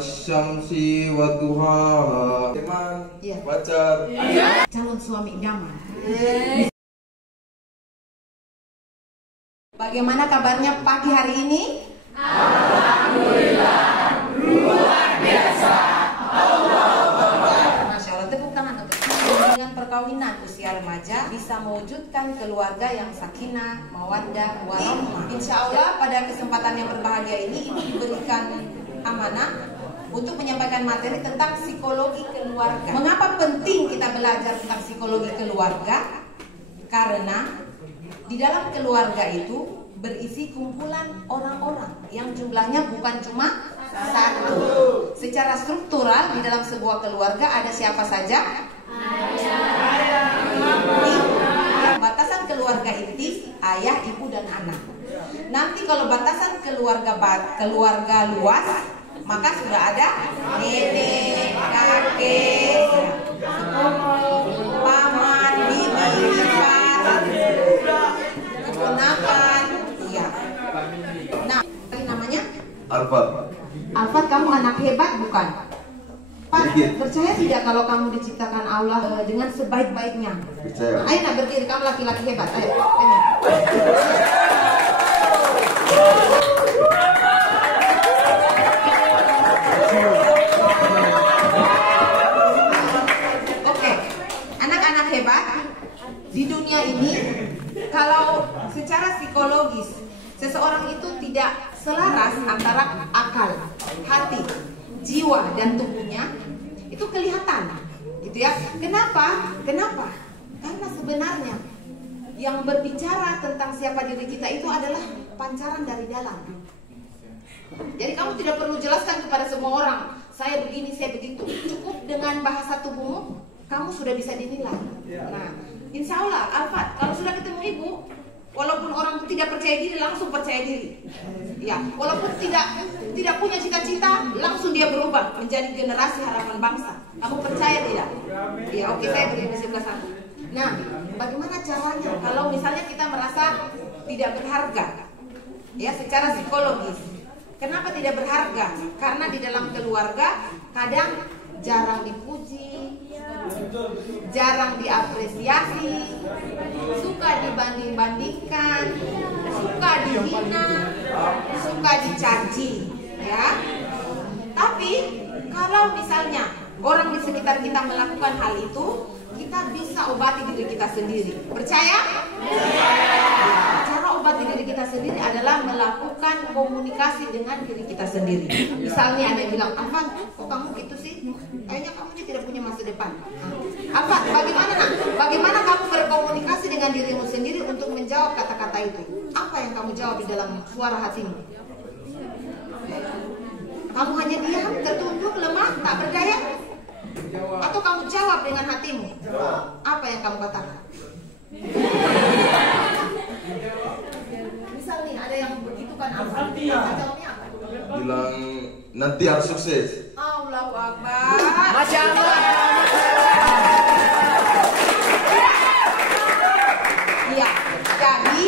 Syamsi wa duhaha. Teman, pacar. Calon suami idaman. Bagaimana kabarnya pagi hari ini? Alhamdulillah, luar biasa. Masya Allah, tepuk tangan untuk dengan perkawinan usia remaja bisa mewujudkan keluarga yang sakinah, mawaddah, warahmah. Insya Allah pada kesempatan yang berbahagia ini ibu diberikan amanah untuk menyampaikan materi tentang psikologi keluarga. Mengapa penting kita belajar tentang psikologi keluarga? Karena di dalam keluarga itu berisi kumpulan orang-orang yang jumlahnya bukan cuma satu. Secara struktural di dalam sebuah keluarga ada siapa saja? Batasan keluarga inti ayah, ibu, dan anak. Nanti kalau batasan keluarga luas, maka sudah ada nenek, kakek, sepupu, paman, bibi, ipar, keponakan, iya. Nah, namanya? Alfat. Alfat, kamu anak hebat bukan? Pak, percaya tidak kalau kamu diciptakan Allah dengan sebaik-baiknya? Percaya. Ayo nak berdiri, kamu laki-laki hebat. Ayo, ini. Di dunia ini, kalau secara psikologis seseorang itu tidak selaras antara akal, hati, jiwa, dan tubuhnya, itu kelihatan, gitu ya. Kenapa? Karena sebenarnya yang berbicara tentang siapa diri kita itu adalah pancaran dari dalam. Jadi kamu tidak perlu jelaskan kepada semua orang, saya begini, saya begitu. Cukup dengan bahasa tubuhmu, kamu sudah bisa dinilai. Nah, insya Allah, Alfat, kalau sudah ketemu ibu, walaupun orang tidak percaya diri, langsung percaya diri. Ya, walaupun tidak punya cita-cita, langsung dia berubah menjadi generasi harapan bangsa. Kamu percaya tidak? Ya, oke, saya berdiri di sebelah sana. Nah, bagaimana caranya? Kalau misalnya kita merasa tidak berharga, ya, secara psikologis. Kenapa tidak berharga? Karena di dalam keluarga kadang jarang dipuji, jarang diapresiasi, suka dibanding-bandingkan, suka dihina, suka dicaci, ya. Tapi kalau misalnya orang di sekitar kita melakukan hal itu, kita bisa obati diri kita sendiri. Percaya? Cara obati diri kita sendiri adalah melakukan komunikasi dengan diri kita sendiri. Misalnya ada yang bilang, "Afan, kok kamu gitu sih? Kayaknya kamu ini tidak punya masa depan." Afan, bagaimana nak? Bagaimana kamu berkomunikasi dengan dirimu sendiri untuk menjawab kata-kata itu? Apa yang kamu jawab di dalam suara hatimu? Kamu hanya diam, tertunduk, lemah, tak berdaya? Atau kamu jawab dengan hatimu? Apa yang kamu katakan? Misal nih ada yang begitu kan, Alfat, jawabnya apa? Bilang nanti harus sukses. Allahu Akbar. Masya Allah. Iya, jadi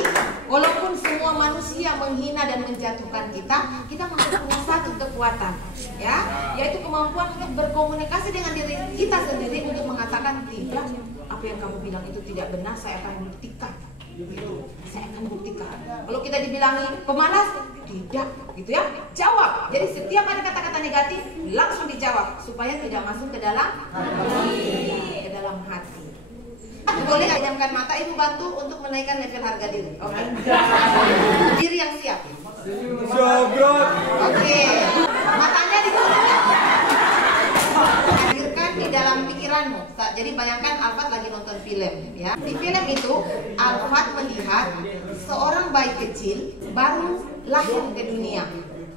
walaupun semua manusia menghina dan menjatuhkan kita masih punya satu kekuatan, ya, yaitu kemampuan untuk berkomunikasi dengan diri kita sendiri untuk mengatakan, tidak, apa yang kamu bilang itu tidak benar, saya akan buktikan. Gitu. Saya akan buktikan. Kalau kita dibilangi pemalas, tidak, gitu ya. Jawab. Jadi setiap ada kata-kata negatif, langsung dijawab supaya tidak masuk ke dalam hati. Ke dalam hati. Boleh pejamkan mata, ibu bantu untuk menaikkan level harga diri. Oke. Diri yang siap. Oke. Matanya ditutup. Hadirkan di dalam pikiranmu. Jadi bayangkan Alfat lagi nonton film, ya. Di film itu Alfat melihat seorang bayi kecil baru lahir ke dunia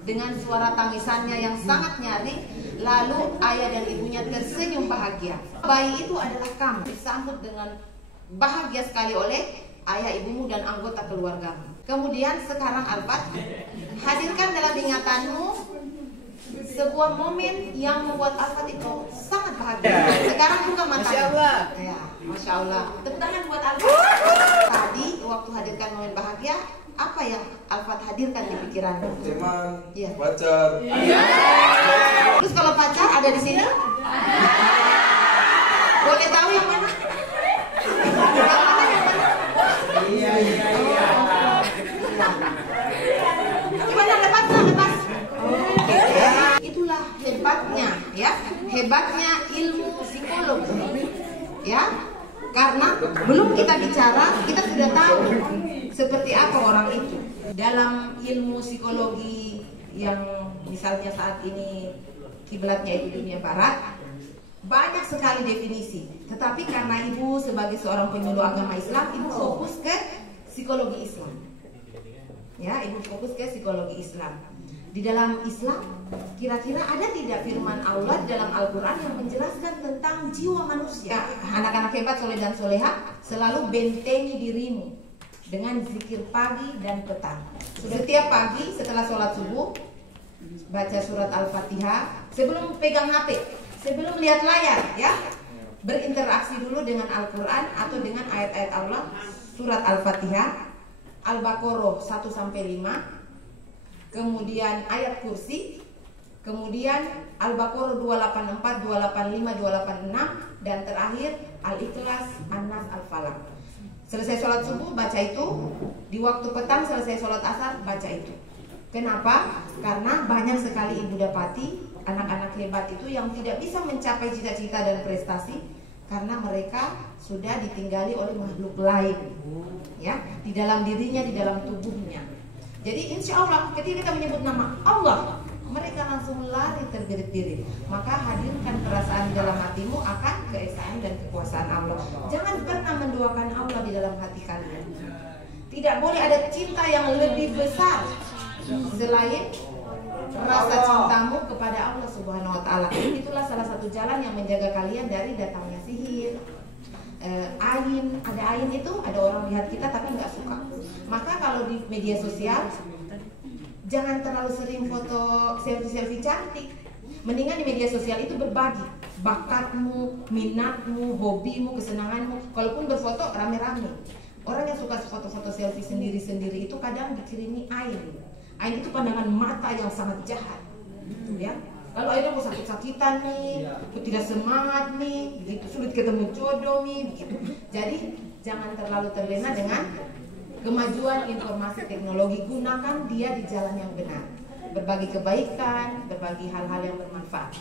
dengan suara tangisannya yang sangat nyaring. Lalu ayah dan ibunya tersenyum bahagia. Bayi itu adalah kamu, disambut dengan bahagia sekali oleh ayah, ibumu, dan anggota keluargamu. Kemudian sekarang Alfat, hadirkan dalam ingatanmu sebuah momen yang membuat Alfat itu sangat bahagia. Sekarang buka matanya. Masya Allah. Ya, Masya Allah. Tepuk tangan buat Alfat. Tadi waktu hadirkan momen bahagia, apa yang Alfat hadirkan di pikiranmu? Teman, Iya. pacar. Terus kalau pacar ada di sini? Boleh tahu yang mana? Iya. Coba lepas. Itulah hebatnya, ya, hebatnya ilmu psikologi, ya. Karena belum kita bicara, kita sudah tahu seperti apa orang itu. Dalam ilmu psikologi yang misalnya saat ini kiblatnya itu dunia barat, banyak sekali definisi. Tetapi karena ibu sebagai seorang penyuluh agama Islam, ibu fokus ke psikologi Islam. Ya, ibu fokus ke psikologi Islam. Di dalam Islam, kira-kira ada tidak firman Allah dalam Al-Quran yang menjelaskan tentang jiwa manusia? Anak-anak hebat, soleh dan soleha, selalu bentengi dirimu dengan zikir pagi dan petang. Setiap pagi setelah sholat subuh, baca surat Al-Fatihah. Sebelum pegang HP, sebelum lihat layar, ya, berinteraksi dulu dengan Al-Quran atau dengan ayat-ayat Allah. Surat Al-Fatihah, Al-Baqarah 1-5, kemudian ayat kursi, kemudian Al-Baqarah 284, 285, 286, dan terakhir Al-Ikhlas, An-Nas, Al-Falaq. Selesai sholat subuh baca itu, di waktu petang selesai sholat asar baca itu. Kenapa? Karena banyak sekali ibu dapati anak-anak hebat itu yang tidak bisa mencapai cita-cita dan prestasi karena mereka sudah ditinggali oleh makhluk lain, ya, di dalam dirinya, di dalam tubuhnya. Jadi insya Allah ketika kita menyebut nama Allah, mereka langsung lari terbirit-birit. Maka hadirkan perasaan di dalam hatimu akan keesaan dan kekuasaan Allah. Jangan pernah menduakan Allah di dalam hati kalian. Tidak boleh ada cinta yang lebih besar selain rasa cintamu kepada Allah Subhanahu wa Ta'ala. Itulah salah satu jalan yang menjaga kalian dari datangnya sihir. Ain, ada ain itu, ada orang lihat kita tapi nggak suka. Maka kalau di media sosial jangan terlalu sering foto selfie cantik. Mendingan di media sosial itu berbagi bakatmu, minatmu, hobimu, kesenanganmu. Kalaupun berfoto rame-rame. Orang yang suka foto-foto selfie sendiri-sendiri itu kadang dikirimi ain. Ain itu pandangan mata yang sangat jahat, ya. Kalau akhirnya mau sakit-sakitan nih, tidak semangat nih, begitu sulit ketemu jodoh nih, begitu. Jadi jangan terlalu terlena dengan kemajuan informasi teknologi. Gunakan dia di jalan yang benar, berbagi kebaikan, berbagi hal-hal yang bermanfaat.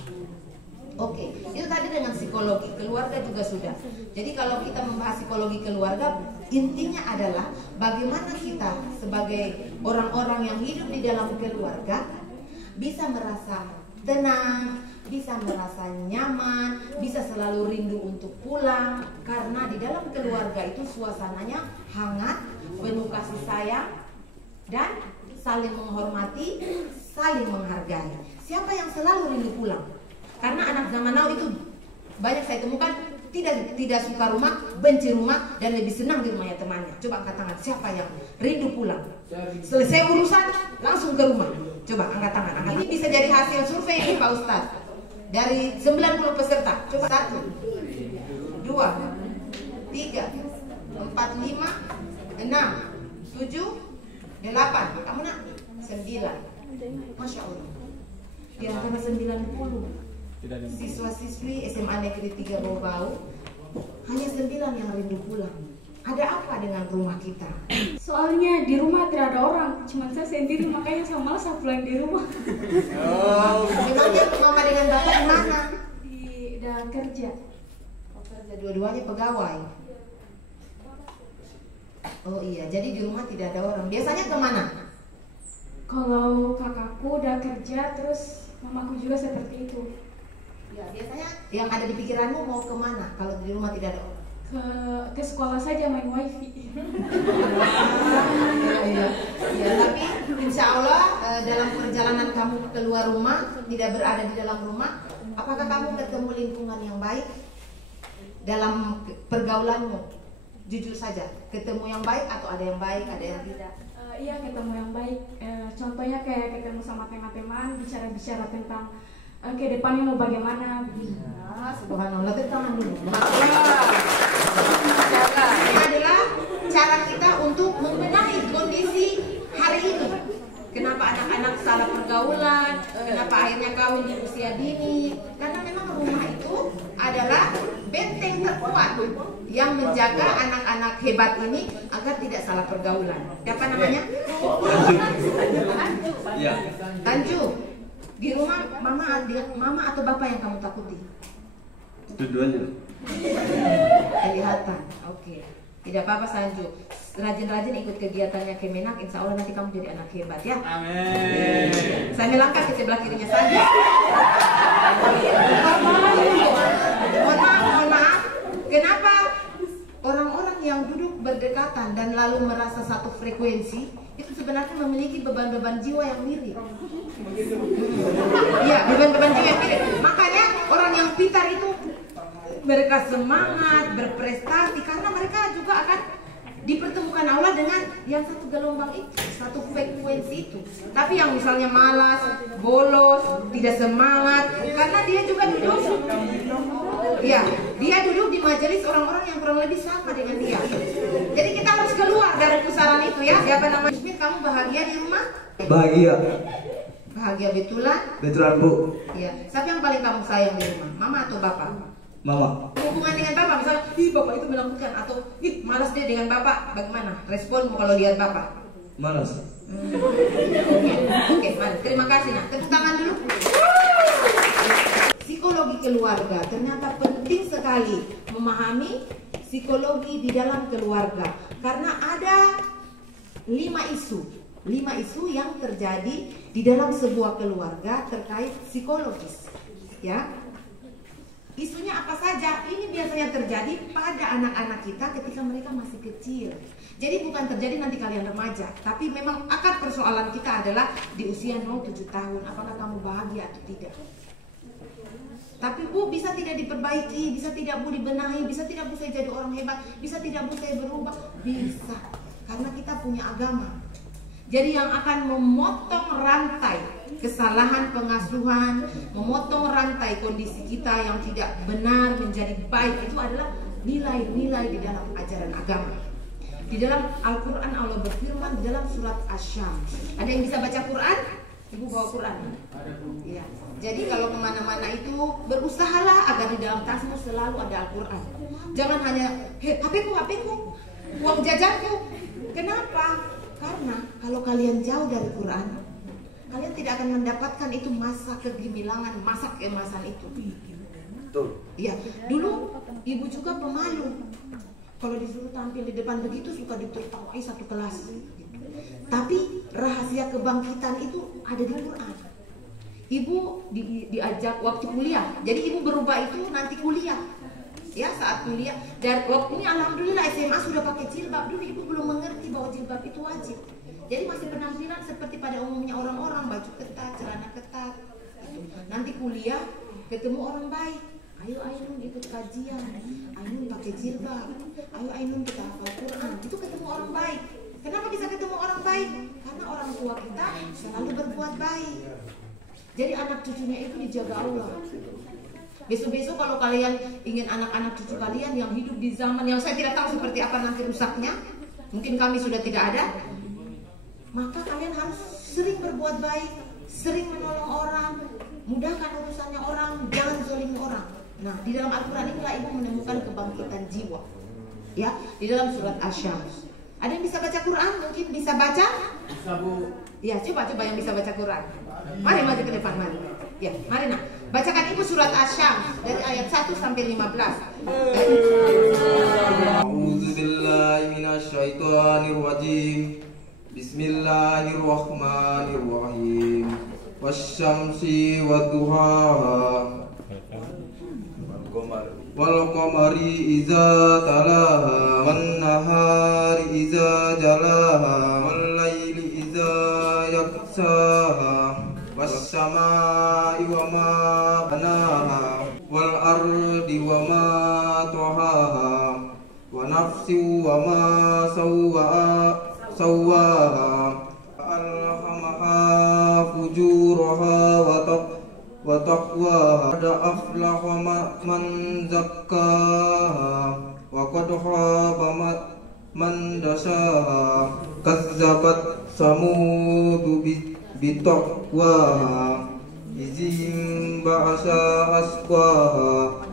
Oke, itu tadi dengan psikologi keluarga juga sudah. Jadi kalau kita membahas psikologi keluarga, intinya adalah bagaimana kita sebagai orang-orang yang hidup di dalam keluarga bisa merasa tenang, bisa merasa nyaman, bisa selalu rindu untuk pulang. Karena di dalam keluarga itu suasananya hangat, penuh kasih sayang, dan saling menghormati, saling menghargai. Siapa yang selalu rindu pulang? Karena anak zaman now itu banyak saya temukan tidak suka rumah, benci rumah, dan lebih senang di rumahnya temannya. Coba angkat tangan, siapa yang rindu pulang? Selesai urusan, langsung ke rumah. Coba angkat tangan. Ini bisa jadi hasil survei ini Pak Ustadz. Dari 90 peserta. Coba 1, 2, 3, 4, 5, 6, 7, 8. Kamu nak? 9. Masya Allah. Di antara 90 siswa-siswi SMA Negeri 3 Bau-Bau, hanya 9 yang rindu pulang. Ada apa dengan rumah kita? Soalnya di rumah tidak ada orang, cuma saya sendiri, makanya saya malas pulang di rumah. Memangnya mama dengan bapak di mana? Di dalam kerja. Oh, kerja, dua-duanya pegawai. Oh iya, jadi di rumah tidak ada orang. Biasanya kemana? Kalau kakakku udah kerja, terus mamaku juga seperti itu. Ya, biasanya yang ada di pikiranmu mau kemana kalau di rumah tidak ada orang? Ke sekolah saja main wifi. Ya, tapi insya Allah dalam perjalanan kamu keluar rumah, tidak berada di dalam rumah, apakah kamu ketemu lingkungan yang baik dalam pergaulanmu? Jujur saja, ketemu yang baik atau ada yang baik, ada yang tidak? Iya, ketemu yang baik. Contohnya kayak ketemu sama teman-teman, bicara-bicara tentang ke depannya mau bagaimana. Subhanallah, tangan dulu. Ini adalah cara kita untuk membenahi kondisi kenapa anak-anak salah pergaulan, kenapa akhirnya kawin di usia dini. Karena memang rumah itu adalah benteng terkuat yang menjaga anak-anak hebat ini agar tidak salah pergaulan. Siapa namanya? Iya. Tanju. Di rumah mama atau bapak yang kamu takuti? Dua-duanya. Kelihatan. Oke. Tidak apa-apa Sanju. Rajin-rajin ikut kegiatannya Kemenak, insya Allah nanti kamu jadi anak hebat ya. Amin. Saya melangkah ke sebelah kirinya Sanju. Mohon maaf. Kenapa orang-orang yang duduk berdekatan dan lalu merasa satu frekuensi itu sebenarnya memiliki beban-beban jiwa yang mirip. Iya, beban-beban jiwa yang mirip. Makanya orang yang pintar itu mereka semangat, berprestasi karena mereka juga akan dipertemukan Allah dengan yang satu gelombang itu, satu frekuensi itu. Tapi yang misalnya malas, bolos, tidak semangat, karena dia juga duduk, ya, dia duduk di majelis orang-orang yang kurang lebih sama dengan dia. Jadi kita harus keluar dari pusaran itu ya. Siapa namanya? Ismit, kamu bahagia di rumah? Bahagia. Bahagia betulan? Betulan Bu. Iya. Siapa yang paling kamu sayang di rumah? Mama atau bapak? Mama. Hubungan dengan bapak, misalnya, ih bapak itu menakutkan atau ih malas dia dengan bapak, bagaimana? Responmu kalau lihat bapak? Malas. Oke, mari. Terima kasih. Nah, tepuk tangan dulu. Psikologi keluarga ternyata penting sekali memahami psikologi di dalam keluarga karena ada 5 isu yang terjadi di dalam sebuah keluarga terkait psikologis. Ya. Isunya apa saja? Ini biasanya terjadi pada anak-anak kita ketika mereka masih kecil. Jadi bukan terjadi nanti kalian remaja, tapi memang akar persoalan kita adalah di usia 0-7 tahun. Apakah kamu bahagia atau tidak? Tapi Bu, bisa tidak diperbaiki, bisa tidak Bu dibenahi, bisa tidak Bu saya jadi orang hebat, bisa tidak Bu saya berubah? Bisa, karena kita punya agama. Jadi yang akan memotong rantai kesalahan pengasuhan, memotong rantai kondisi kita yang tidak benar menjadi baik itu adalah nilai-nilai di dalam ajaran agama. Di dalam Al-Quran Allah berfirman di dalam surat Asy-Syams. Ada yang bisa baca Quran? Ibu bawa Quran? Ya. Jadi kalau kemana-mana itu berusahalah agar di dalam tasmu selalu ada Al-Quran. Jangan hanya HP-ku, uang jajanku. Kenapa? Karena kalau kalian jauh dari Quran, kalian tidak akan mendapatkan itu masa kegemilangan, masa keemasan itu. Betul. Iya, dulu ibu juga pemalu. Kalau disuruh tampil di depan begitu suka ditertawai satu kelas. Tapi rahasia kebangkitan itu ada di Quran. Ibu diajak waktu kuliah. Jadi ibu berubah itu nanti kuliah. Ya, saat kuliah. Dan waktu ini alhamdulillah SMA sudah pakai jilbab. Dulu ibu belum mengerti bahwa jilbab itu wajib. Jadi masih penampilan seperti pada umumnya orang-orang, baju ketat, celana ketat. Nanti kuliah ketemu orang baik. Ayo Ainun ikut kajian. Ainun pakai jilbab. Ayo Ainun kita hafal Quran. Itu ketemu orang baik. Kenapa bisa ketemu orang baik? Karena orang tua kita selalu berbuat baik. Jadi anak cucunya itu dijaga Allah. Besok-besok kalau kalian ingin anak-anak cucu kalian yang hidup di zaman yang saya tidak tahu seperti apa nanti rusaknya, mungkin kami sudah tidak ada, maka kalian harus sering berbuat baik, sering menolong orang, mudahkan urusannya orang, jangan zolimi orang. Nah, di dalam Al-Quran inilah ibu menemukan kebangkitan jiwa. Ya, di dalam surat Asy-Syams. Ada yang bisa baca Quran? Mungkin bisa baca? Bisa Bu. Ya, coba yang bisa baca Quran. Mari maju ke depan, mari. Ya, mari nak. Bacakan ibu surat Asy-Syams dari ayat 1 sampai 15. A'udzu billahi minasyaitonir rajim. Bismillahirrahmanirrahim. Wasyamsi wadduhaha. Wal qamari iza talaha wan nahari iza jalaha wal laili iza yaghshaha was samai wa ma banaha wal ardi wa ma tahaha wa nafsi wa ma sawwaha alhamaha fujuraha wa taqwaha qad aflaha man zakkaha wa qad khaba man dasaha kazzabat samud bitaqwaha izin ba'asa asqaha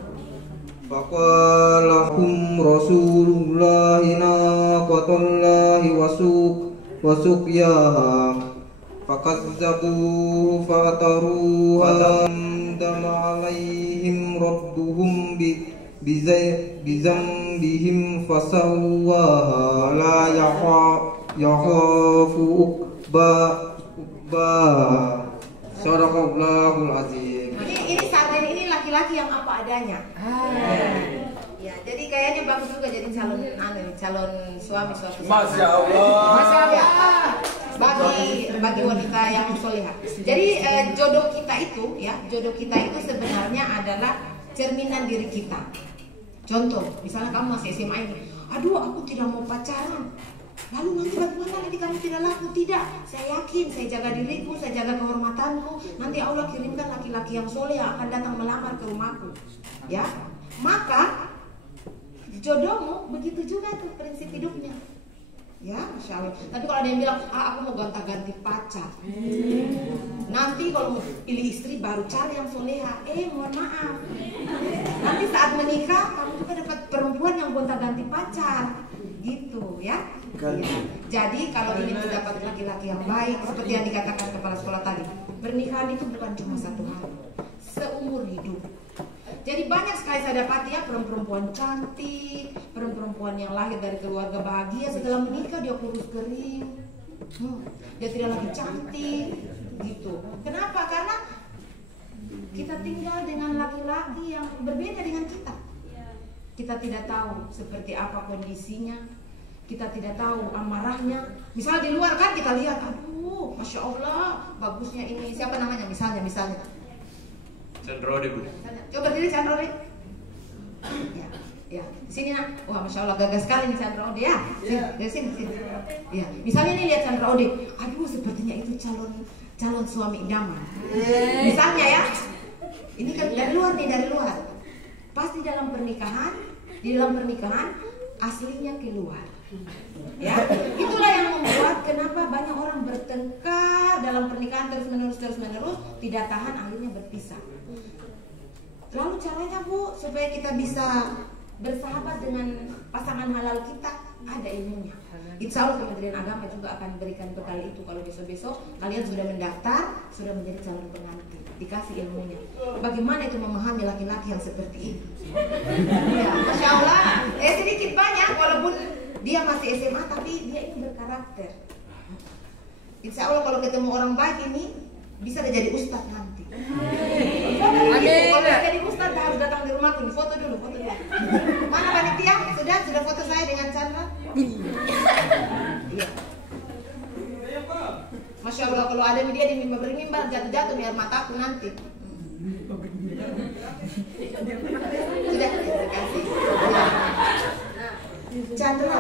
faqalahum rasulullahi naqatallahi wasukyaha fakazzabuhu fa'taruha dama alaihim rabbuhum bizambihim fasawwaha la yakhafu uqba. Sadaqallahul azim. Ini sarden ini laki-laki yang apa adanya. Ya, jadi kayaknya bagus juga jadi calon suami suatu saat. Masya Allah. Masya Allah. Bagi wanita yang solehah. Jadi jodoh kita itu sebenarnya adalah cerminan diri kita. Contoh, misalnya kamu masih SMA ini, aduh aku tidak mau pacaran. Lalu nanti bagaimana nanti kamu tidak laku? Tidak, saya yakin, saya jaga diriku, saya jaga kehormatanku. Nanti Allah kirimkan laki-laki yang soleh yang akan datang melamar ke rumahku. Ya, maka jodohmu begitu juga tuh prinsip hidupnya. Ya, Masya Allah. Tapi kalau ada yang bilang, aku mau gonta-ganti pacar. Nanti kalau mau pilih istri baru cari yang soleha. Mohon maaf. Nanti saat menikah kamu juga dapat perempuan yang gonta-ganti pacar. Gitu ya. Ya. Jadi kalau ingin mendapat laki-laki yang baik, seperti yang dikatakan kepala sekolah tadi, pernikahan itu bukan cuma satu hari, seumur hidup. Jadi banyak sekali saya dapati ya perempuan cantik, perempuan yang lahir dari keluarga bahagia, setelah menikah dia kurus kering, dia tidak lagi cantik, gitu. Kenapa? Karena kita tinggal dengan laki-laki yang berbeda dengan kita. Kita tidak tahu seperti apa kondisinya, kita tidak tahu amarahnya. Misal di luar kan kita lihat, aduh, Masya Allah, bagusnya ini. Siapa namanya? Misalnya. Chandra Bu. Coba berdiri Chandra. Ya, sini nak. Wah, Masya Allah, gagah sekali nih Chandra. Ya, sini. Ya, misalnya nih lihat Chandra. Aduh, sepertinya itu calon suami idaman. Misalnya ya, ini kan dari luar. Pas di dalam pernikahan aslinya keluar. Ya, itulah yang membuat kenapa banyak orang bertengkar dalam pernikahan terus menerus tidak tahan akhirnya berpisah. Lalu caranya Bu supaya kita bisa bersahabat dengan pasangan halal kita ada ilmunya. Insya Allah Kementerian Agama juga akan berikan bekal itu kalau besok kalian sudah mendaftar, sudah menjadi calon pengantin, dikasih ilmunya. Bagaimana itu memahami laki-laki yang seperti ini? Ya, Masya Allah. Sedikit banyak walaupun dia masih SMA tapi dia ini berkarakter. Insya Allah kalau ketemu orang baik ini bisa jadi ustadz nanti. Kalau jadi ustadz harus datang di rumahku, foto dulu. Mana panitia? Sudah foto saya dengan Chandra? Iya. Masya Allah kalau ada dia di mimbar jatuh biar mataku nanti. Sudah, terima kasih. Chandra,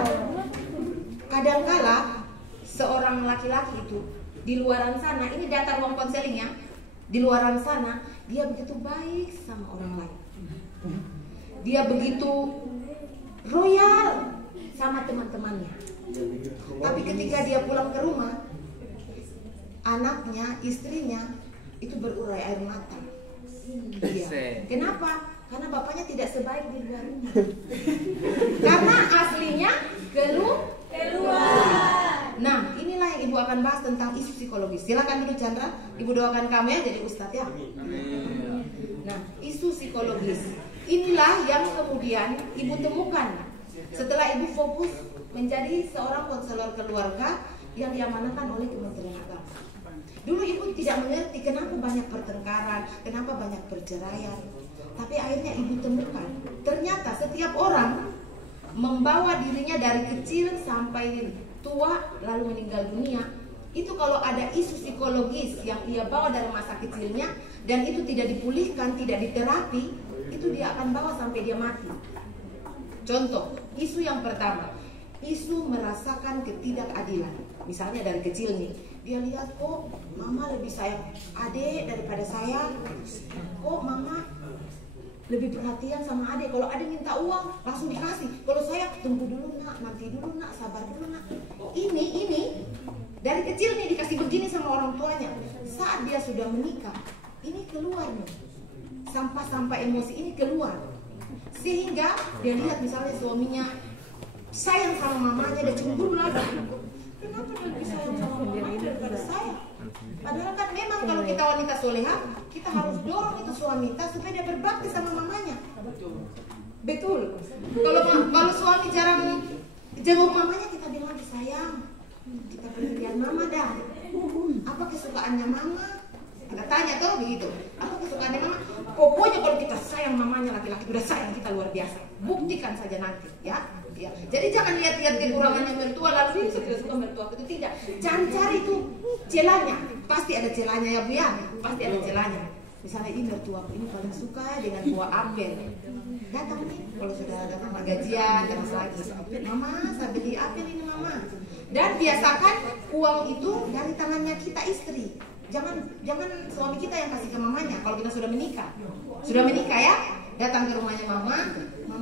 kadangkala seorang laki-laki itu di luaran sana, ini data ruang konseling ya, di luaran sana dia begitu baik sama orang lain, dia begitu royal sama teman-temannya, tapi ketika dia pulang ke rumah, anaknya, istrinya itu berurai air mata. Iya. Kenapa? Karena bapaknya tidak sebaik di luar rumah. Karena aslinya keluar. Nah, inilah yang Ibu akan bahas tentang isu psikologis. Silakan dulu Chandra, Ibu doakan kamu ya jadi ustadz ya. Nah, isu psikologis inilah yang kemudian Ibu temukan setelah Ibu fokus menjadi seorang konselor keluarga yang diamanahkan oleh Kementerian Agama. Dulu Ibu tidak mengerti kenapa banyak pertengkaran, kenapa banyak perceraian. Tapi akhirnya Ibu temukan, ternyata setiap orang membawa dirinya dari kecil sampai tua lalu meninggal dunia. Itu kalau ada isu psikologis yang ia bawa dari masa kecilnya dan itu tidak dipulihkan, tidak diterapi, itu dia akan bawa sampai dia mati. Contoh, isu yang pertama, isu merasakan ketidakadilan. Misalnya dari kecil nih, dia lihat kok mama lebih sayang adik daripada saya, kok mama lebih perhatian sama adik. Kalau adik minta uang langsung dikasih, kalau saya tunggu dulu nak, nanti dulu nak, sabar dulu nak. Ini Dari kecil nih dikasih begini sama orang tuanya. Saat dia sudah menikah, ini keluar nih. Sampah-sampah emosi ini keluar. Sehingga dia lihat misalnya suaminya sayang sama mamanya, dia cemburu lagi. Kenapa dia lebih sayang sama mamanya daripada saya? Padahal kan memang kalau kita wanita soleha, kita harus dorong itu suami kita supaya dia berbakti sama mamanya. Betul. Kalau suami jarang jenguk mamanya, kita bilang sayang, kita pergi lihat mama dah. Apa kesukaannya mama? Kita tanya tuh begitu. Apa kesukaannya mama? Pokoknya kalau kita sayang mamanya, laki-laki udah sayang kita luar biasa. Buktikan saja nanti, ya. Ya. Jadi jangan lihat-lihat kekurangannya mertua lalu saya tidak suka mertua itu, tidak. Jangan cari itu celahnya. Pasti ada celahnya ya Bu ya. Pasti ada celahnya. Misalnya ini mertua ini paling suka dengan buah apel. Datang nih kalau sudah datang gajian, datang lagi. Mama, saya beli apel ini mama. Dan biasakan uang itu dari tangannya kita istri. Jangan suami kita yang kasih ke mamanya. Kalau kita sudah menikah ya, datang ke rumahnya mama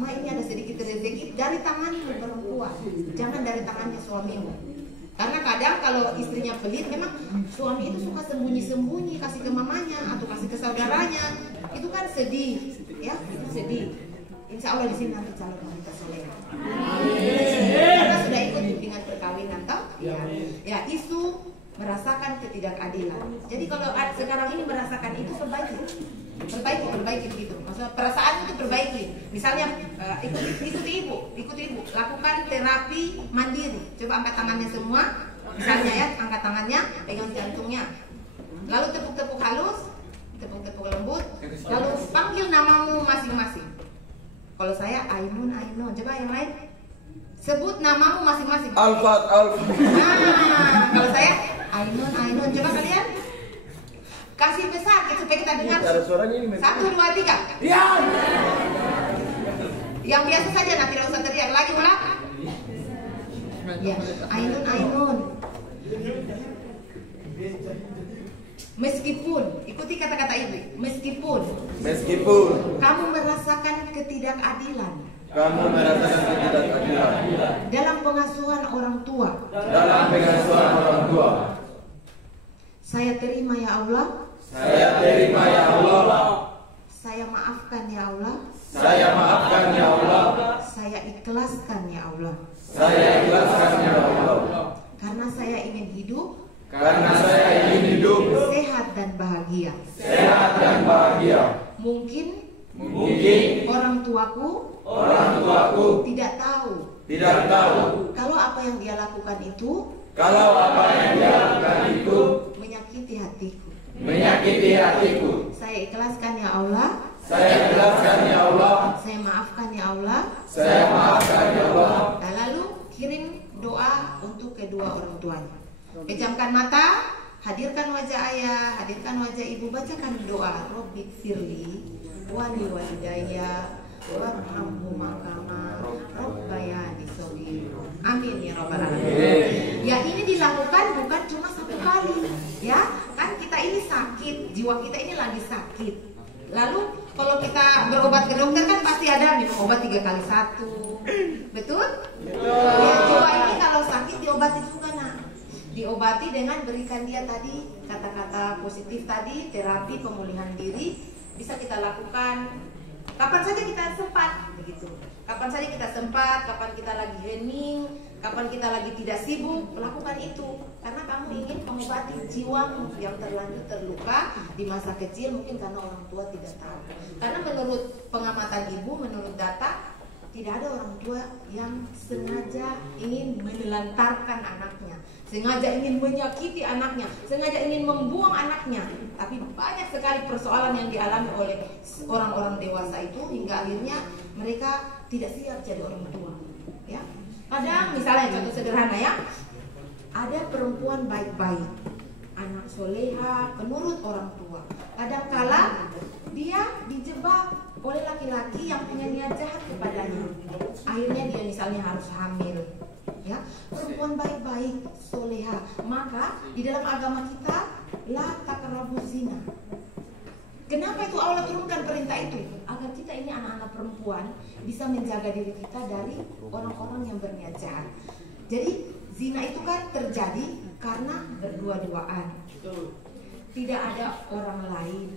ini ada sedikit rezeki dari tangan perempuan, jangan dari tangannya suamimu. Karena kadang kalau istrinya pelit, memang suami itu suka sembunyi-sembunyi kasih ke mamanya atau kasih ke saudaranya. Itu kan sedih, ya, itu sedih. Insya Allah di sini nanti calon wanita soleh. Karena sudah ikut bimbingan perkawinan, toh? Ya, isu merasakan ketidakadilan. Jadi kalau sekarang ini merasakan itu, perbaiki begitu. Maksudnya perasaan itu perbaiki. Misalnya ikuti ibu, lakukan terapi mandiri. Coba angkat tangannya semua. Misalnya ya, angkat tangannya, pegang jantungnya. Lalu tepuk-tepuk halus, tepuk-tepuk lembut. Lalu panggil namamu masing-masing. Kalau saya Ainun. Coba yang lain. Sebut namamu masing-masing. Alfat. Nah, kalau saya Ainun. Coba kalian kasih besar supaya kita dengar. Ada suaranya ini. 1, 2, 3. Ya. Yang biasa saja, nah tidak usah teriak lagi, ulang. Ya, Ainun. Meskipun, ikuti kata-kata ibu. Meskipun kamu merasakan ketidakadilan dalam pengasuhan orang tua. Saya terima ya Allah. Saya maafkan ya Allah. Saya ikhlaskan ya Allah. Karena saya ingin hidup sehat dan bahagia. Mungkin orang tuaku tidak tahu kalau apa yang dia lakukan itu menyakiti hatiku. Saya ikhlaskan ya Allah. Saya maafkan ya Allah. Nah, lalu kirim doa untuk kedua orang tuanya. Pejamkan mata, hadirkan wajah ayah, hadirkan wajah ibu, bacakan doa. Robbi firli wali walidayya warhamhuma kama rabbayani shaghira. Amin ya rabbal alamin. Ya, ini dilakukan bukan cuma satu kali, ya. Kan kita ini sakit, jiwa kita ini lagi sakit. Lalu kalau kita berobat ke dokter kan pasti ada minum obat 3 kali 1. Betul? Ya, jiwa ini kalau sakit diobati juga, nah. Diobati dengan berikan dia tadi kata-kata positif tadi, terapi pemulihan diri bisa kita lakukan kapan saja kita sempat begitu. Kapan saja kita sempat, kapan kita lagi hening, kapan kita lagi tidak sibuk, lakukan itu. Karena kamu ingin mengobati jiwamu yang terlanjur terluka di masa kecil, mungkin karena orang tua tidak tahu. Karena menurut pengamatan ibu, menurut data, tidak ada orang tua yang sengaja ingin menelantarkan anaknya, sengaja ingin menyakiti anaknya, sengaja ingin membuang anaknya. Tapi banyak sekali persoalan yang dialami oleh orang-orang dewasa itu hingga akhirnya mereka tidak siap jadi orang tua. Ya, kadang misalnya contoh sederhana ya, ada perempuan baik-baik, anak soleha, penurut orang tua. Kadangkala dia dijebak oleh laki-laki yang punya niat jahat kepadanya. Akhirnya dia misalnya harus hamil. Ya, perempuan baik-baik, soleha. Maka di dalam agama kita la taqrabuz zina. Kenapa itu Allah turunkan perintah itu? Agar kita ini anak-anak perempuan bisa menjaga diri kita dari orang-orang yang berniat jahat. Jadi Zina itu kan terjadi karena berdua-duaan. Tidak ada orang lain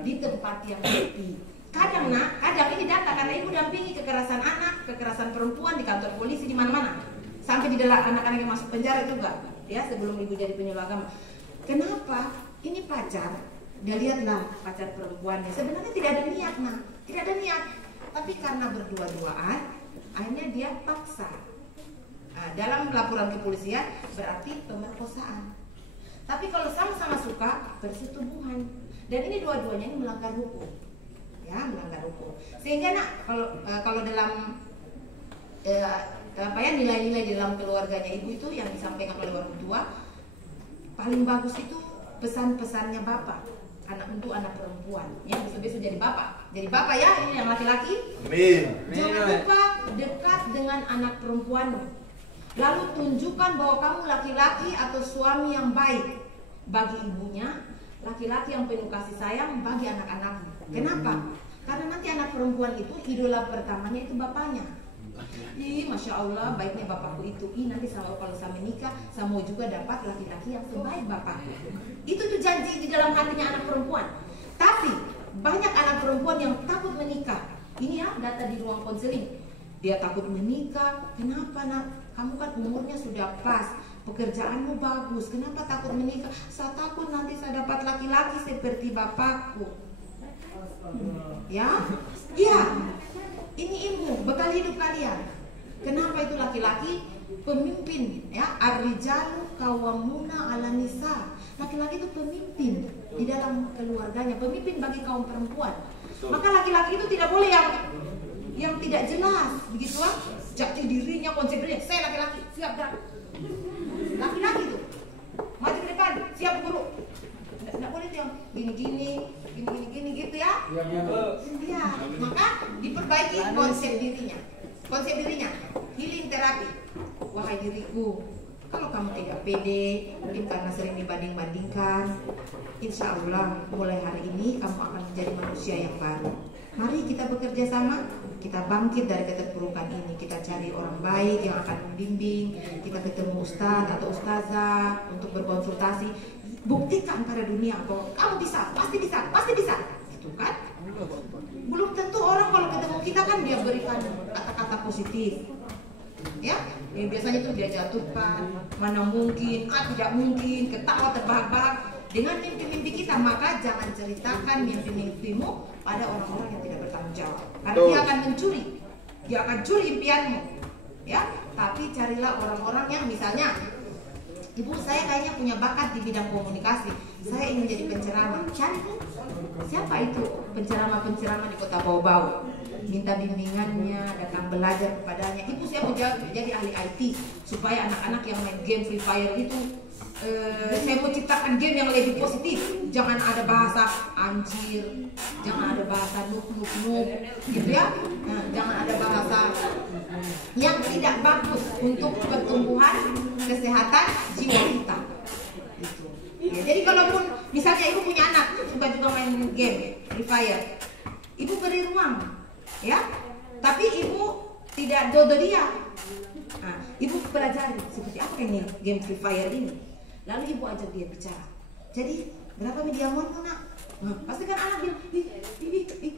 di tempat yang sepi. Kadang ini data karena ibu dampingi kekerasan anak, kekerasan perempuan di kantor polisi di mana-mana. Sampai di dalam anak-anak yang masuk penjara juga, ya sebelum ibu jadi penyuluh agama. Kenapa? Ini pacar, dia lihatlah pacar perempuannya. Sebenarnya tidak ada niat, tidak ada niat. Tapi karena berdua-duaan, akhirnya dia paksa. Nah, dalam laporan kepolisian berarti pemerkosaan. Tapi kalau sama-sama suka bersetubuhan, dan ini dua-duanya ini melanggar hukum, ya melanggar hukum. Sehingga kalau dalam nilai-nilai di dalam keluarganya ibu itu yang disampaikan oleh orang tua, paling bagus itu pesan-pesannya bapak, anak untuk anak perempuan, yang besok-besok jadi bapak ya, ini yang laki-laki. Amin. Jangan lupa dekat dengan anak perempuanmu. Lalu tunjukkan bahwa kamu laki-laki atau suami yang baik bagi ibunya, laki-laki yang penuh kasih sayang bagi anak-anakmu. Kenapa? Karena nanti anak perempuan itu idola pertamanya itu bapaknya. Ih, masya Allah, baiknya bapakku itu. Nanti kalau saya menikah, saya mau juga dapat laki-laki yang sebaik bapakku. Itu tuh janji di dalam hatinya anak perempuan. Tapi banyak anak perempuan yang takut menikah. Ini ya data di ruang konseling. Dia takut menikah. Kenapa nak? Kamu kan umurnya sudah pas, pekerjaanmu bagus. Kenapa takut menikah? Saya takut nanti saya dapat laki-laki seperti bapakku. Ya, iya. Ini ilmu bekal hidup kalian. Kenapa itu laki-laki pemimpin? Ya, ar-rijalu qawwamuna 'alan nisa. Laki-laki itu pemimpin di dalam keluarganya, pemimpin bagi kaum perempuan. Maka laki-laki itu tidak boleh yang tidak jelas, begitu ah? Jati dirinya, konsep dirinya. Saya laki-laki, siap gerak. Laki-laki itu maju ke depan, siap guru. Tidak boleh dia gini gitu ya. Iya, maka diperbaiki konsep dirinya. Healing terapi. Wahai diriku, kalau kamu tidak pede, mungkin karena sering dibanding-bandingkan, insya Allah mulai hari ini kamu akan menjadi manusia yang baru. Mari kita bekerja sama, kita bangkit dari keterpurukan ini. Kita cari orang baik yang akan membimbing. Kita ketemu ustadz atau ustazah untuk berkonsultasi. Buktikan pada dunia bahwa kamu bisa, pasti bisa. Gitu kan? Belum tentu orang kalau ketemu kita kan dia berikan kata-kata positif. Ya, yang biasanya itu dia jatuhkan, mana mungkin, tidak mungkin, ketawa terbahak-bahak. Dengan mimpi-mimpi kita, maka jangan ceritakan mimpi-mimpimu pada orang-orang yang tidak bertanggung jawab. Karena dia akan curi impianmu. Ya, tapi carilah orang-orang yang misalnya, ibu saya kayaknya punya bakat di bidang komunikasi, saya ingin jadi penceramah. Cari siapa itu penceramah di Kota Bau-Bau. Minta bimbingannya, datang belajar kepadanya. Ibu saya mau jadi ahli IT supaya anak-anak yang main game Free Fire itu saya mau ciptakan game yang lebih positif. Jangan ada bahasa anjir, jangan ada bahasa noob, gitu ya. Nah, jangan ada bahasa yang tidak bagus untuk pertumbuhan kesehatan jiwa kita. Gitu. Ya, jadi kalaupun misalnya ibu punya anak suka juga main game Free Fire, ibu beri ruang, ya. Tapi ibu tidak dodo dia. Nah, ibu pelajari seperti apa ini game Free Fire ini. Lalu ibu ajak dia bicara. Jadi berapa media montu nak? Nah, pasti kan anak bilang,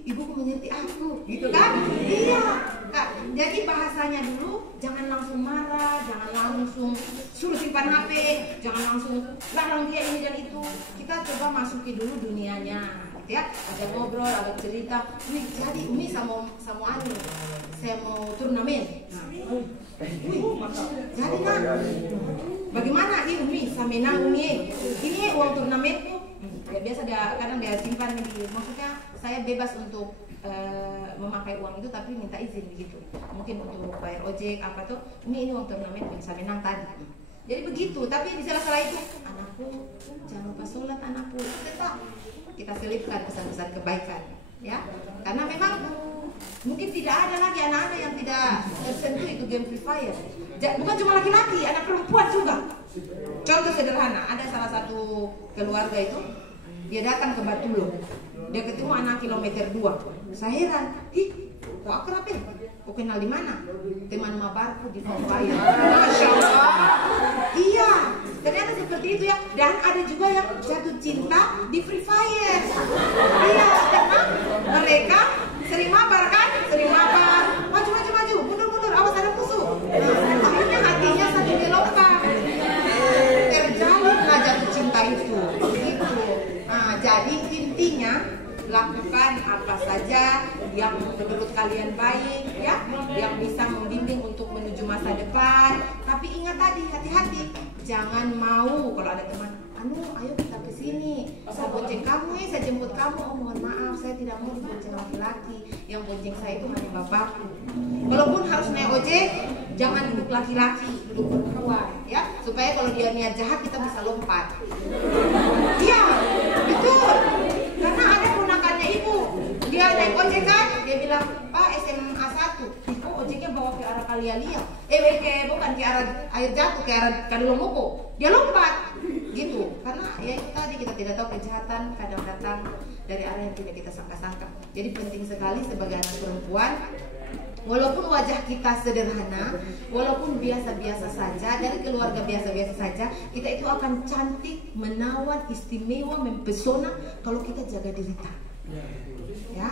ibuku mengerti aku, gitu kan? Iya, Kak. Jadi bahasanya dulu jangan langsung marah, jangan langsung suruh simpan HP, jangan langsung larang dia ini dan itu. Kita coba masuki dulu dunianya, gitu ya. Ajak ngobrol, agak cerita. Jadi Umi sama Anu, saya mau turnamen. Nah, jadi nak, bagaimana Umi saya menang Umi? Ini uang turnamenku. Ya biasa kadang dia simpan di, maksudnya saya bebas untuk memakai uang itu tapi minta izin begitu. Mungkin untuk bayar ojek apa tuh. Ini uang turnamen saya menang tadi. Jadi begitu. Tapi di sela-sela itu, anakku jangan lupa sholat anakku. Tetap kita selipkan pesan-pesan kebaikan, ya. Karena memang mungkin tidak ada lagi anak-anak yang tidak tersentuh itu game Free Fire. Bukan cuma laki-laki, anak perempuan juga. Contoh sederhana, ada salah satu keluarga itu, dia datang ke Batulo, dia ketemu anak kilometer 2. Saya heran, kok akrab ya? Kok kenal di mana? Teman mabarku di Fire. Masya Allah. Iya, ternyata seperti itu ya. Dan ada juga yang jatuh cinta di Free Fire. Iya, karena mereka sering mabar kan? Sering mabar. Maju, mundur, awas ada musuh. Nah, akhirnya hatinya saling dilompat. Terjalin jatuh cinta itu. Gitu. Nah, jadi intinya lakukan apa saja yang menurut kalian baik ya, yang bisa membimbing untuk menuju masa depan. Tapi ingat tadi, hati-hati, jangan mau kalau ada teman, ayo kita ke sini, saya bonceng kamu, saya jemput kamu. Oh mohon maaf, saya tidak mau dibonceng laki-laki, yang bonceng saya itu hanya bapakku. Walaupun harus naik ojek, jangan duduk laki-laki, duduk perempuan ya, supaya kalau dia niat jahat kita bisa lompat. Iya, betul. Karena ada ponakannya ibu, dia naik ojek kan, dia bilang, Pak SMA 1, kok ojeknya bawa ke arah Kalialia, bukan ke arah air jatuh, ke arah Kadilomoko, dia lompat, gitu. Karena ya itu tadi, kita tidak tahu kejahatan kadang datang dari arah yang tidak kita sangka-sangka. Jadi penting sekali sebagai anak perempuan, walaupun wajah kita sederhana, walaupun biasa-biasa saja, dari keluarga biasa-biasa saja, kita itu akan cantik, menawan, istimewa, mempesona kalau kita jaga diri kita. Ya,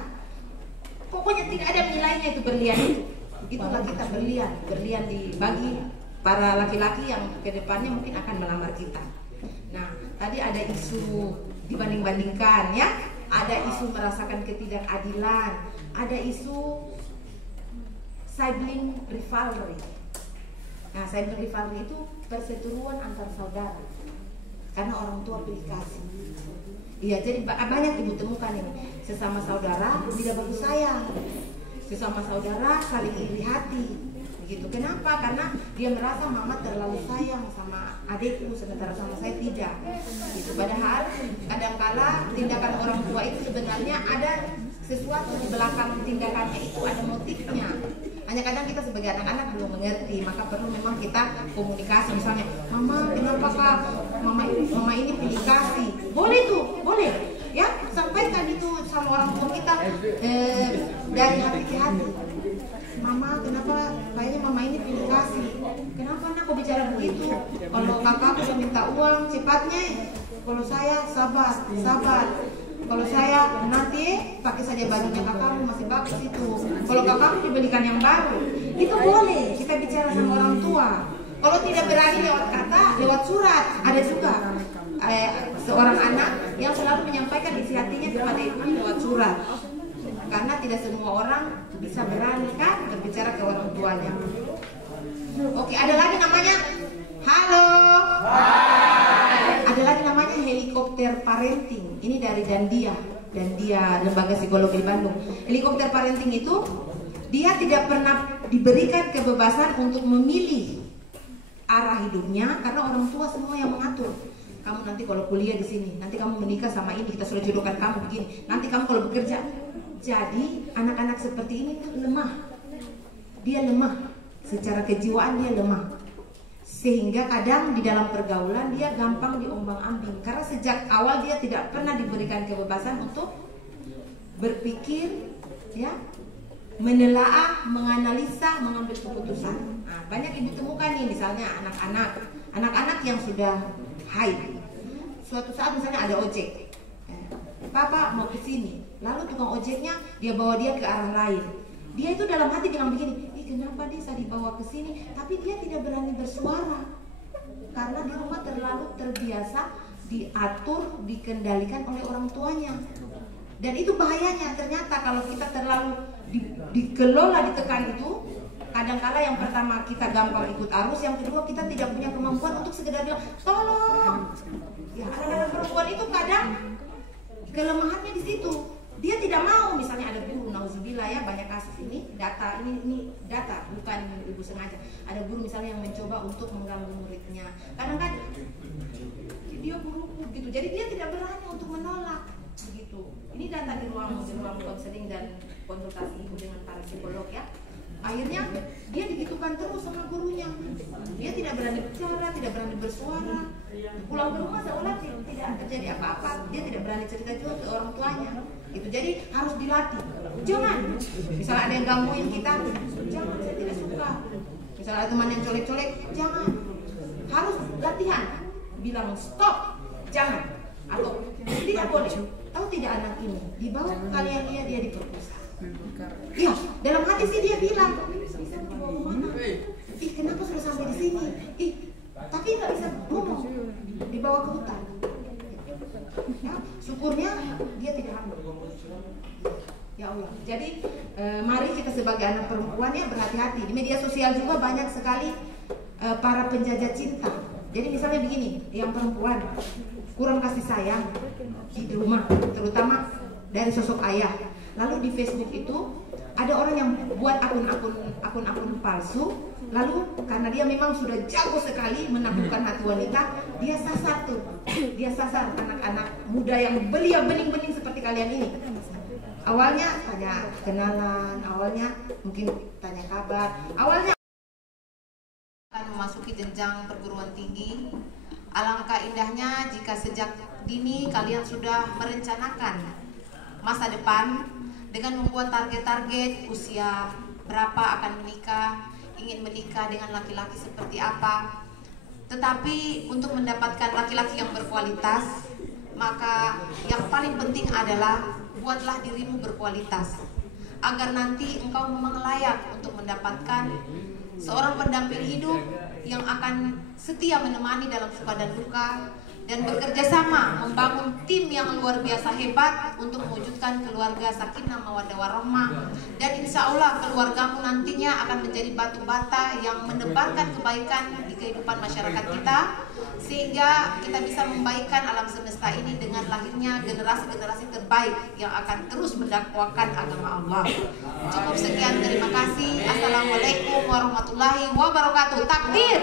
pokoknya tidak ada nilainya itu berlian itu. Itulah kita berlian bagi para laki-laki yang kedepannya mungkin akan melamar kita. Nah, tadi ada isu dibanding-bandingkan ya, ada isu merasakan ketidakadilan, ada isu sibling rivalry. Nah, sibling rivalry itu perseteruan antar saudara karena orang tua pilih kasih. Iya, jadi banyak ibu temukan ini, sesama saudara tidak bagus sayang, sesama saudara saling iri hati, begitu. Kenapa? Karena dia merasa mama terlalu sayang sama adikku, sementara sama saya tidak. Gitu. Padahal kadangkala tindakan orang tua itu sebenarnya ada sesuatu di belakang tindakannya itu, ada motifnya. Hanya kadang kita sebagai anak-anak belum mengerti, maka perlu memang kita komunikasi. Misalnya, Mama, kenapa Kak? Mama ini pilih kasih. Boleh tuh, boleh. Ya, sampaikan itu sama orang tua kita dari hati ke hati. Mama, kenapa kayaknya Mama ini pilih kasih? Kenapa nak kok bicara begitu? Kalau kakak bisa minta uang cepatnya, kalau saya sabar. Kalau saya nanti pakai saja bajunya kakakmu masih bagus itu. Kalau kakakmu dibelikan yang baru, itu boleh kita bicara sama orang tua. Kalau tidak berani lewat kata, lewat surat. Ada juga seorang anak yang selalu menyampaikan isi hatinya kepada ibunya lewat surat. Karena tidak semua orang bisa berani kan berbicara ke orang tuanya. Oke, ada lagi namanya halo. Ada lagi namanya helikopter parenting. Ini dari Dandia, Lembaga Psikologi di Bandung. Helikopter parenting itu dia tidak pernah diberikan kebebasan untuk memilih arah hidupnya karena orang tua semua yang mengatur. Kamu nanti kalau kuliah di sini, nanti kamu menikah sama ini, kita sudah jodohkan kamu begini. Nanti kamu kalau bekerja. Jadi anak-anak seperti ini tuh lemah. Dia lemah. Secara kejiwaan dia lemah. Sehingga kadang di dalam pergaulan dia gampang diombang-ambing karena sejak awal dia tidak pernah diberikan kebebasan untuk berpikir, ya, menelaah, menganalisa, mengambil keputusan. Nah, banyak ibu temukan nih, misalnya anak-anak yang sudah haid. Suatu saat misalnya ada ojek, Papa mau ke sini, lalu tukang ojeknya dia bawa dia ke arah lain. Dia itu dalam hati bilang begini, kenapa dia saya dibawa ke sini? Tapi dia tidak berani bersuara karena di rumah terlalu terbiasa diatur, dikendalikan oleh orang tuanya. Dan itu bahayanya. Ternyata kalau kita terlalu dikelola, ditekan itu, kadangkala yang pertama kita gampang ikut arus, yang kedua kita tidak punya kemampuan untuk sekedar bilang tolong. Ya, anak-anak perempuan itu kadang kelemahannya di situ. Dia tidak mau, misalnya ada guru, nauzubillah ya, banyak kasus ini data bukan ibu sengaja. Ada guru misalnya yang mencoba untuk mengganggu muridnya. Kadang kan dia guruku gitu. Jadi dia tidak berani untuk menolak begitu. Ini data di ruang konseling dan konsultasi ibu dengan para psikolog ya. Akhirnya dia digitukan terus sama gurunya. Dia tidak berani bicara, tidak berani bersuara. Pulang ke rumah seolah tidak terjadi apa-apa. Dia tidak berani cerita juga ke orang tuanya. Itu jadi harus dilatih. Jangan. Misalnya ada yang gangguin kita, jangan, saya tidak suka. Misalnya ada teman yang colek-colek, jangan. Harus latihan. Bilang stop, jangan. Atau tidak boleh. Tahu tidak anak ini? Di bawah kalian lihat dia diperkosa. Iya, dalam hati sih dia bilang, bisa dibawa kemana? Ih, kenapa sudah sampai di sini? Ih, tapi nggak bisa ngomong. Dibawa ke hutan. Ya, syukurnya dia tidak hamil. Ya Allah. Jadi mari kita sebagai anak perempuan ya berhati-hati. Di media sosial juga banyak sekali para penjajah cinta. Jadi misalnya begini, yang perempuan kurang kasih sayang di rumah, terutama dari sosok ayah. Lalu di Facebook itu ada orang yang buat akun-akun palsu. Lalu karena dia memang sudah jago sekali menaklukkan hati wanita, dia sasar tuh. Dia sasar anak-anak muda yang belia bening-bening seperti kalian ini. Awalnya tanya kenalan, awalnya mungkin tanya kabar, awalnya akan memasuki jenjang perguruan tinggi. Alangkah indahnya jika sejak dini kalian sudah merencanakan masa depan dengan membuat target-target usia berapa akan menikah, ingin menikah dengan laki-laki seperti apa. Tetapi untuk mendapatkan laki-laki yang berkualitas, maka yang paling penting adalah buatlah dirimu berkualitas, agar nanti engkau memang layak untuk mendapatkan seorang pendamping hidup yang akan setia menemani dalam suka dan duka, dan bekerja sama membangun tim yang luar biasa hebat untuk mewujudkan keluarga sakinah mawaddah warahmah. Dan insya Allah keluargamu nantinya akan menjadi batu bata yang menebarkan kebaikan di kehidupan masyarakat kita, sehingga kita bisa membaikkan alam semesta ini dengan lahirnya generasi-generasi terbaik yang akan terus mendakwakan agama Allah. Cukup sekian, terima kasih. Assalamualaikum warahmatullahi wabarakatuh. Takbir.